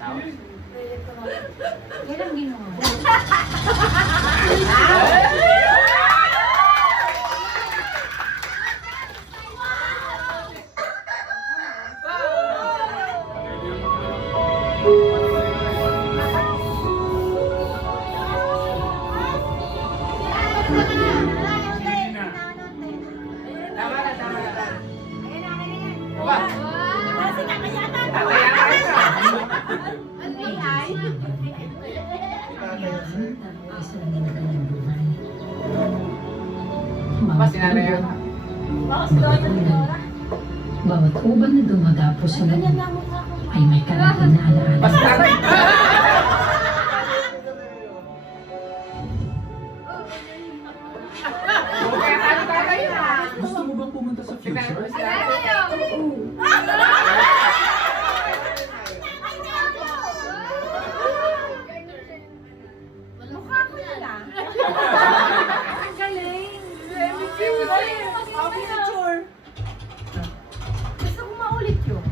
Kailan ginawa? Bawat uban na dumadapo sa loob ay may karating na alaala. Gusto mo bang pumunta sa future? Ang galing! Gusto ko maulit yun.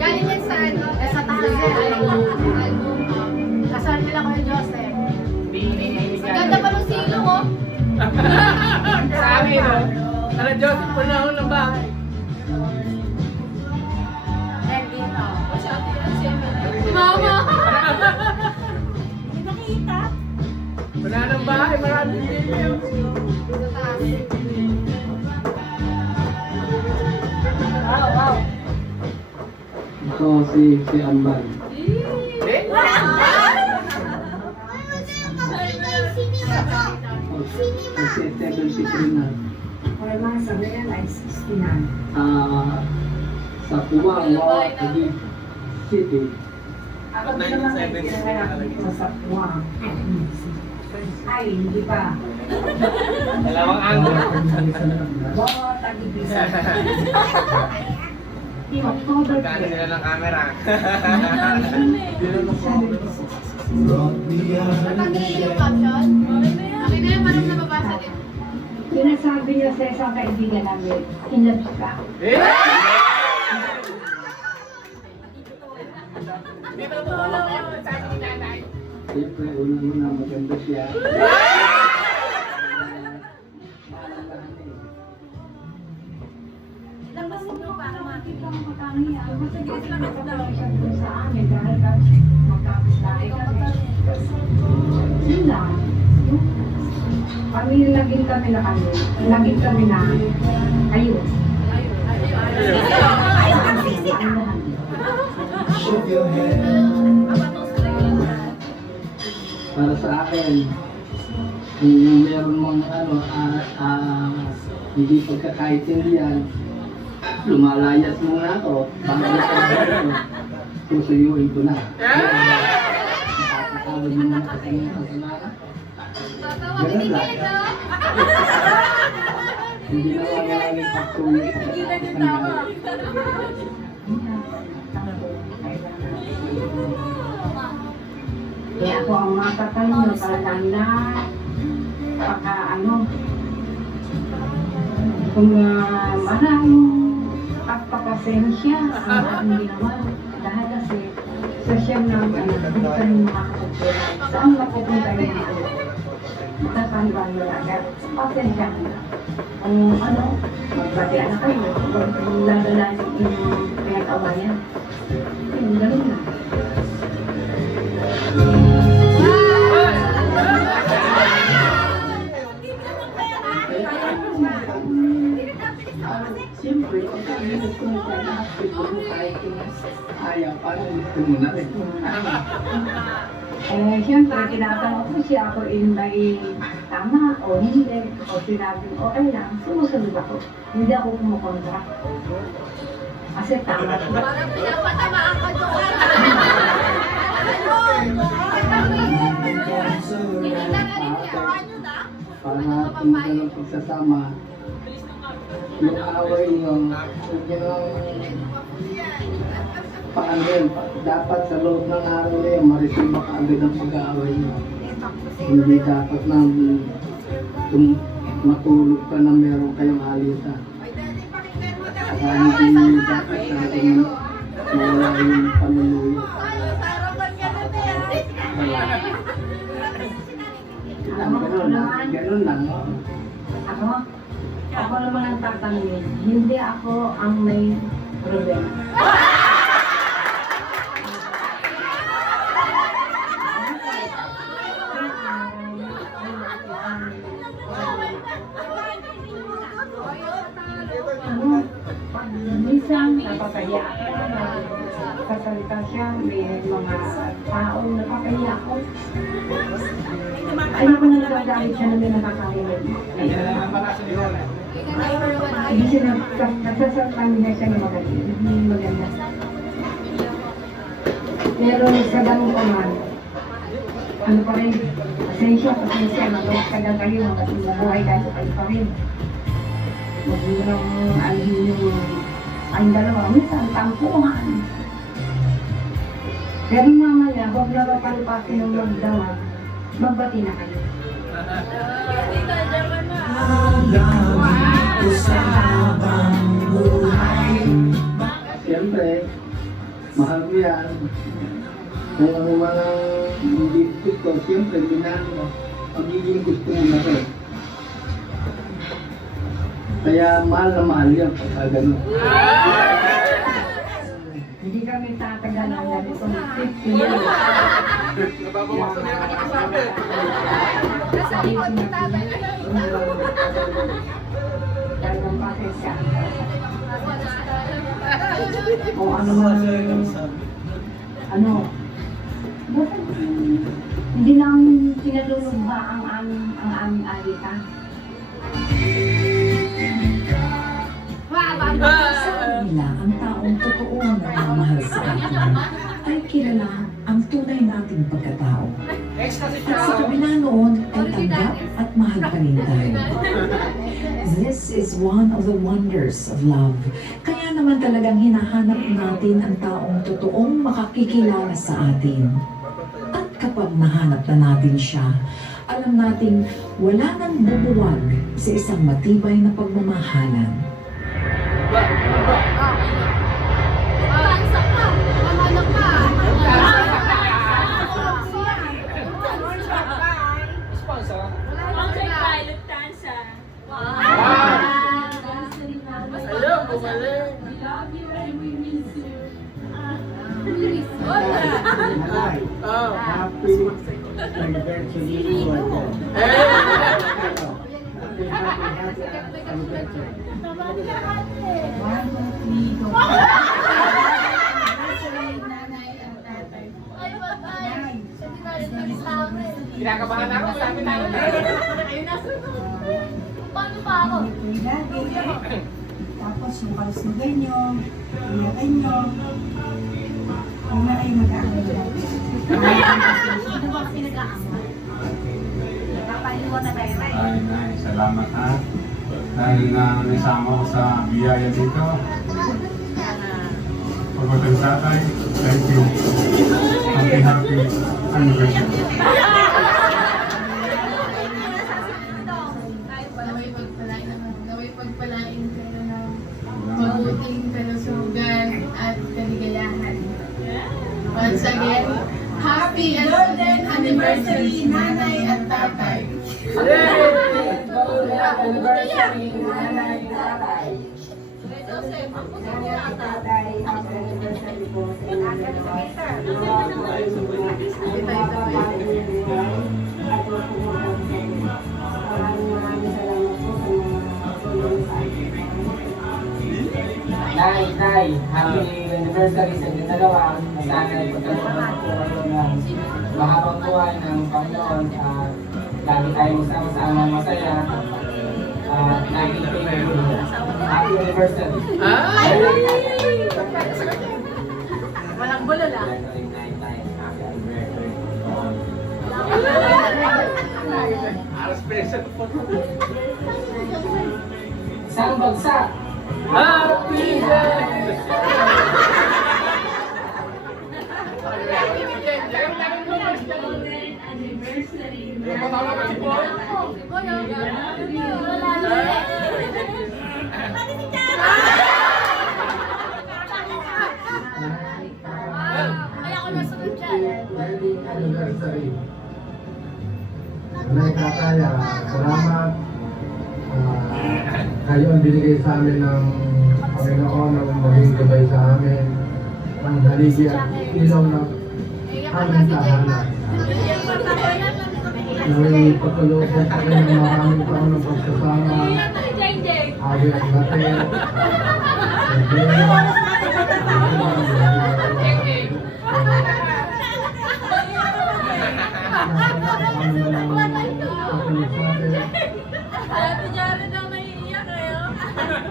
Galing yan sa ano? Sa tahanan. Album. Kasal nila ko yung Joseph. Ganda pa ng silong, oh. Sabi, no? Ano, Joseph, panahon ng bahay. And dito. Mama! Hindi nakita? Panahon ng bahay, maraming video. Sa taas. Wow! Ito si Amban. Kasi 73 na. Sa Puwang, Taguig City. Ako din naman ay pinanganak dito sa Puwang. Ay, hindi pa. Dalawang angle. Wow, Taguig. October Kano sila ng camera? Natanggalin yung caption? Okay na yan, parang nababasa din. Sinasabi niya sa isang kaibigan namin, inabs ka. Siyempre, una-una maganda siya. Labasin mo para makita. Masagit lang ako daw siya doon sa amin dahil kami magkapit-lahi kami. Yun lang. Kami naging kami na kami. Naging kami na ayun. Ayaw kang sisi ka! Para sa akin, kung meron mong hindi pagkakaintindihan, lumalayas mo na ako. Susuyuin ko na. Nakakatawad mo na kasi yung kasalanan. Ganun lang. Hindi na wala pagtuloy sa kasalanan. Kaya ako ang matatanong talagang na kung maraming pagpapasensya ang ating ginawa. Dahil kasi sa siyang nang hindi kami makakapagpira. Saan mapupunta yung mga matatandaan mo agad. Pasensya na. Kung magbatian na kayo, lalalan yung pinag-awayan. Yung ganun na. Siyempre, kung kami kung kaya mo kahit kung ayaw, paano gusto mo na rin? Siyempre, tinatanong ko siya ako may tama o hindi. O sinabi ko, okay lang, sumusunod ako. Hindi ako kumukontra. Kasi tama ko. Parang pinapatamaan ka doon. Para natin ng pagsasama, yung away yung paano dapat sa loob ng araw na yan, ma-receive ka agad ang pag-aaway mo. Hindi dapat na matulog ka na meron kayong alitan. Hindi dapat natin mawala yung pamilya. Ganun lang. Ako naman ang tatanungin, hindi ako ang may problema. Minsan napapaya ako na kasalita siya, may mga taong napapaya ako. Ayoko na nagagalit siya na may nakakarinig. Hindi siya nagsasalita niya siya ng maganda. Hindi maganda. Pero sa ganun ko man, ano pa rin, pasensya, matagal kayo, mabuhay kayo pa rin. Huwag mo nang alihin yung ang dalawa, minsan tampuhan. Pero mamaya, huwag na papalipasin ng magdamag, magbati na kayo. Siyempre, mahal ko yan. Kung ang mga hindi gusto, siyempre, binaan mo. Pagiging gusto mo na rin. Kaya mahal na mahal yan pagka gano'n. Hindi kami tatagal ng ganito ng 50 years. Nababawasan na yung nakakasabi. Nasa likod ni tatay. Talagang pasensya. Kung ano man, bakit hindi namin pinalulugba ang aming alitan. Sabi nila, ang taong totoo na nagmamahal sa atin ay kilala ang tunay nating pagkatao. At sa kabila noon ay tanggap at mahal pa rin tayo. This is one of the wonders of love. Kaya naman talagang hinahanap natin ang taong totoong makakikilala sa atin. At kapag nahanap na natin siya, alam nating wala nang bubuwag sa isang matibay na pagmamahalan. Isa ka! Mahanap ka! Sponsor? Hello, bumalik. Oh. Happy anniversary to you. Kinakabahan ako, sabi na ako. Paano pa ako? Tapos yung kalusugan nyo, iyakan nyo, kung na kayo mag-aaral. Ano ba pinag-aaral? Napapaliwan na tayo tayo. Ay, nay, salamat ha. Dahil na nisama ko sa biyaya dito. Pagbatang tatay, thank you. Happy anniversary. Naway pagpalain kayo ng mabuting kalusugan at kaligayahan. Once again, happy and golden anniversary, nanay at tatay. Anniversary, nanay, tatay. Joseph, ang puso niya ata. Happy anniversary po sa inyo. Nay, happy anniversary sa inyong dalawa. Sana ay pagkakaroon po kayo ng mahabang buhay ng Panginoon at lagi tayong sama-sama masaya. Lagi kayo. Happy anniversary. Ay! Walang bulala. Happy anniversary. Aras present po. Isang bagsak. Happy birthday! wedding anniversary. Nanay Tatay, salamat. Kayo ang binigay sa amin ng Panginoon na maging gabay sa amin. Ang haligi at ilaw ng aming tahanan. Naway pagkalooban pa rin ng maraming taon ng pagsasama. Awi at natin.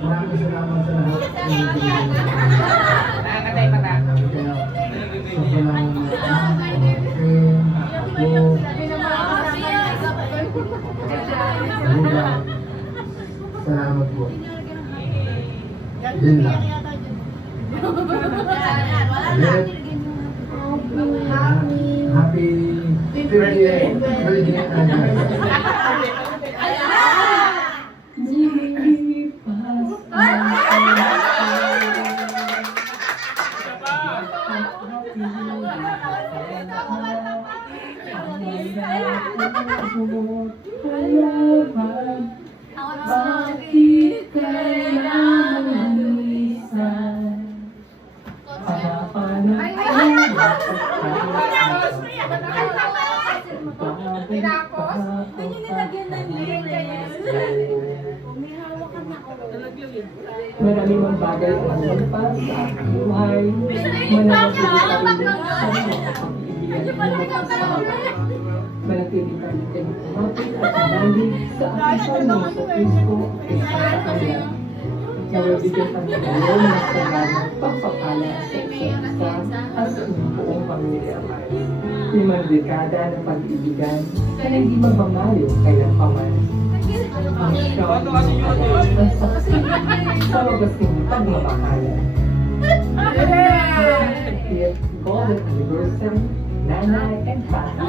Maraming salamat sa lahat. Nakakatay pa ta. Salamat po. Yun lang. Happy 58th wedding anniversary. Bakit kailangan lumisan? Maraming mga bagay ang lumpas sa aking buhay. Manatili pa rin kayo kumapit at manalig sa aking Panginoon sa Kristo sa kanya. Nawabigyan kami ngayon ng kanyang pagpapala sa isa't isa at sa inyong buong pamilya. 5 dekada ng pag-ibigan na hindi magmamayo kailan paman. Ang siyang ang saksi sa wagasing pagmamahalan. Golden anniversary, Nanay and Tatay.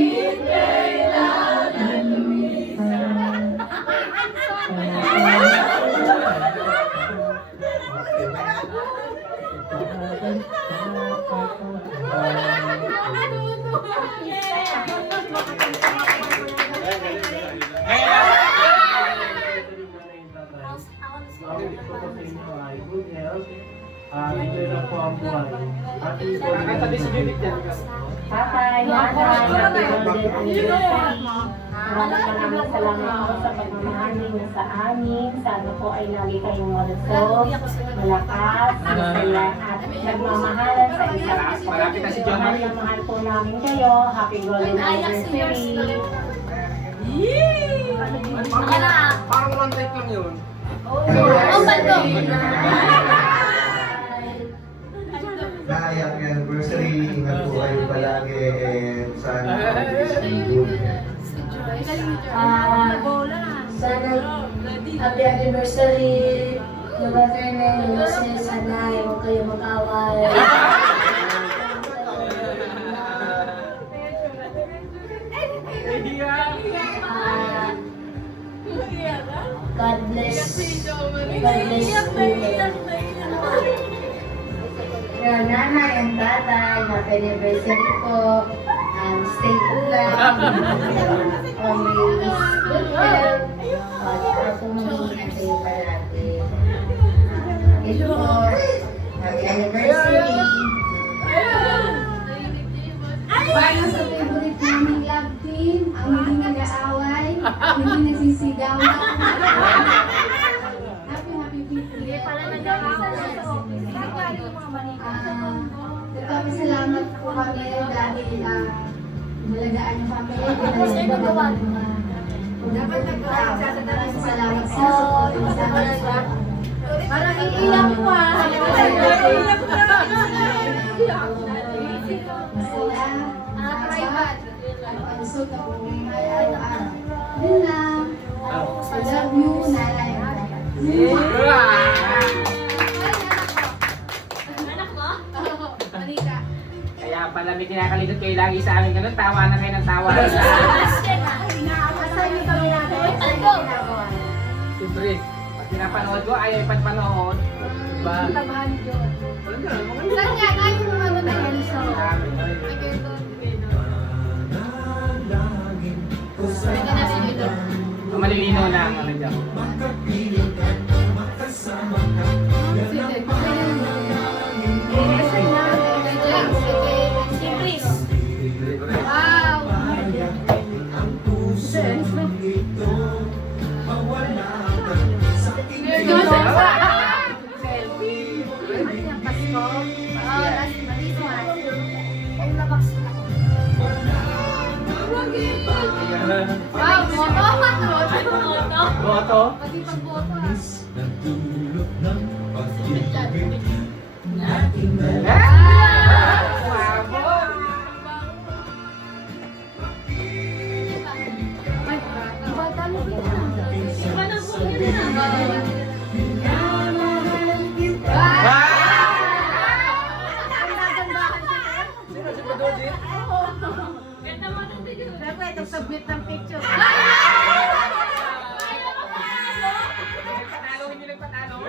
Bakit kailangan lumisan? Tatay, Nanay, happy birthday anniversary. Maraming salamat po sa pagmamahal ninyo sa amin. Sana po ay lagi kayong malusog, malakas, masaya, at nagmamahalan sa isa't isa. Mahal na mahal po namin kayo. Happy golden anniversary. Parang one take lang yun. Nay, happy anniversary. Ingat po kayo palagi and sana Sana happy anniversary. No matter na yung sana huwag kayo mag-away. God bless. God bless you. Nanay and Tatay, happy anniversary po. Stay cool lang. Always good health. At pumunta kayo palagi. Ito po. Happy anniversary. Para sa favorite naming love team, ang hindi nag-aaway, hindi nagsisigaw. Happy birthday. Salamat po kami dahil malagaan yung kami. Salamat po. Parang iiyak po Masaya. Ang suot na po yun lang. I love you, Nanay. Anak mo? Palamig kinakalikot kayo lagi sa amin ganun. Tawa na kayo ng tawa. Asan yung kami natin? Ano? Siyempre, pag pinapanood ko, ayaw ipagpanood. Diba? Tabahan yun. Saan nga? Ay, yung ano na Elso. Malilino na ang ano dyan. Si Chris. Wow! Selfie. Ano yung Pasko? Oo, last one. Ang labas na. Wow, moto! Moto! Boto? Pati pag-boto ah. Submit ng picture. Patalo, hindi nagpatalo.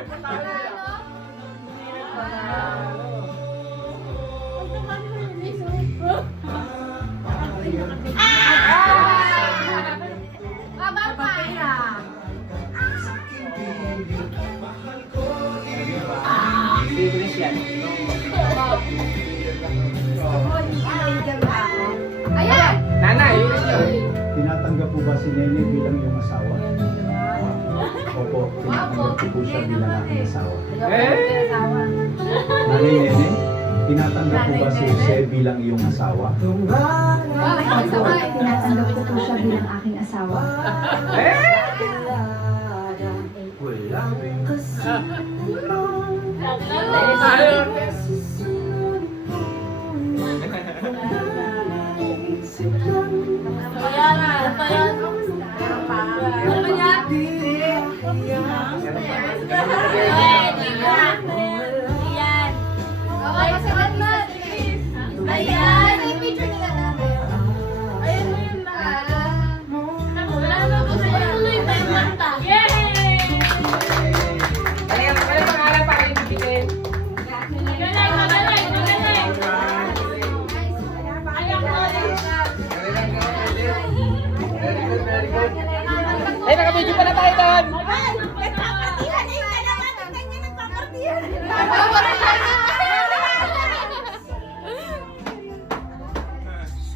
Bibilis yan. Ayan! Nanay, bibilis yun. Tinatanggap po ba si Nene bilang iyong asawa? Opo, tinatanggap ko po siya bilang aking asawa. Nanay Nene, tinatanggap po ba si Jose bilang iyong asawa? Tinatanggap ko po siya bilang aking asawa. Ayan! May picture nila natin. Ayan mo yun na. Wala na po sa'yo. Tuloy tayo mata. Yay! Kaya pangalan para yung bibitin. Magaling, magaling, magaling. Ay, nakabidyo pa na tayo doon. Nagpapartihan eh! Kailangan tingnan niya nagpapartihan.